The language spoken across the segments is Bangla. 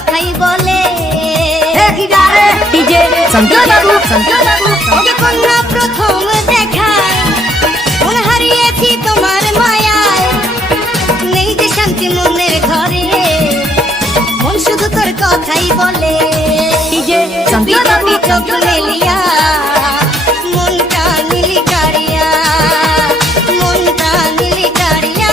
কথাই বলে ডিজে সঞ্জয় বাবু ওকে কন্যা প্রথম দেখায় মন হারিয়েছি তোমার মায়ায় নেই যে শান্তি মনের ঘরে মন শুধু তোর কথাই বলে ডিজে সঞ্জয় বাবু চোখ মেলিয়া মনটা নীলি কারিয়া মনটা নীলি কারিয়া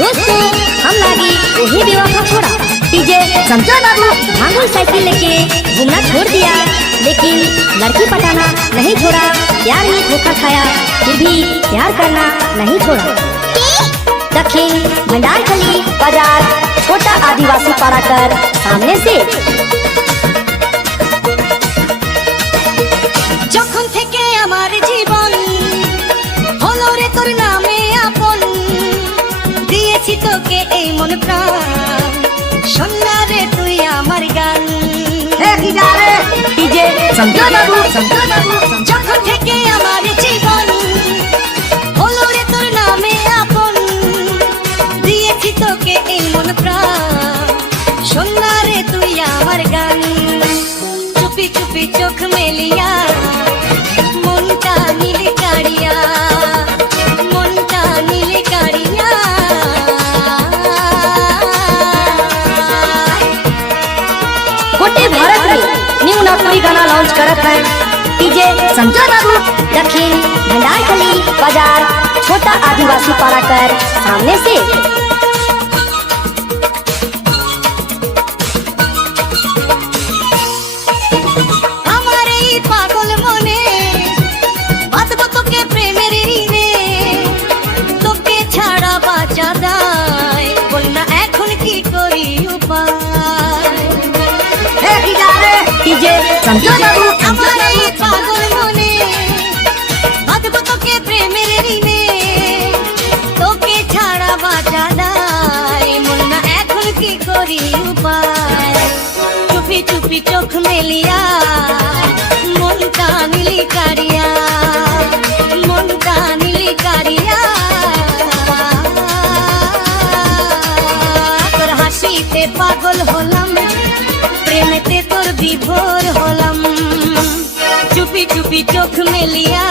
दोस्तों हम लागी वही बेवफा छोड़ा। डीजे संजय बाबू भांगुल साइकिल लेके घूमना छोड़ दिया, लेकिन लड़की पटाना नहीं छोड़ा। प्यार में धोखा खाया फिर भी प्यार करना नहीं छोड़ा। दक्षिण भंडारखली बाजार छोटा आदिवासी पाराकर सामने से যখন থেকে আমার জীবন হলো রে তোর নামে আপন দিয়েছি তোকে এই মন প্রাণ শোনা রে তুই আমার গান डीजे संजय बाबू যখন থেকে আমার জীবন হলো রে তোর নামে আপন দিয়েছি তোকে এই মন প্রাণ শোনা রে তুই আমার গান চুপি চুপি চোখ মেলিয়া মনটা নীলে কারিয়া মনটা নীলে কারিয়া गोटे भारत में न्यू नागपुरी गाना लॉन्च करत है डीजे संजय बाबू दक्षिण भंडारखली बाजार छोटा आदिवासी पाराकर सामने से আমার এই পাগল মনে বাঁধবো তোকে প্রেমের ঋণে তোকে ছাড়া বাঁচা দায় বল না এখন কি করি উপায় डीजे संजय बाबू আমার এই পাগল মনে বাঁধবো তোকে প্রেমের ঋণে তোকে ছাড়া বাঁচা দায় বল না এখন কি করি উপায় চুপি চুপি চোখ মেলিয়া মনটা নীলি কারিয়া মনটা নীলি কারিয়া তোর হাসিতে পাগল হলাম প্রেমেতে তোর বিভোর হলাম চুপি চুপি চোখ মেলিয়া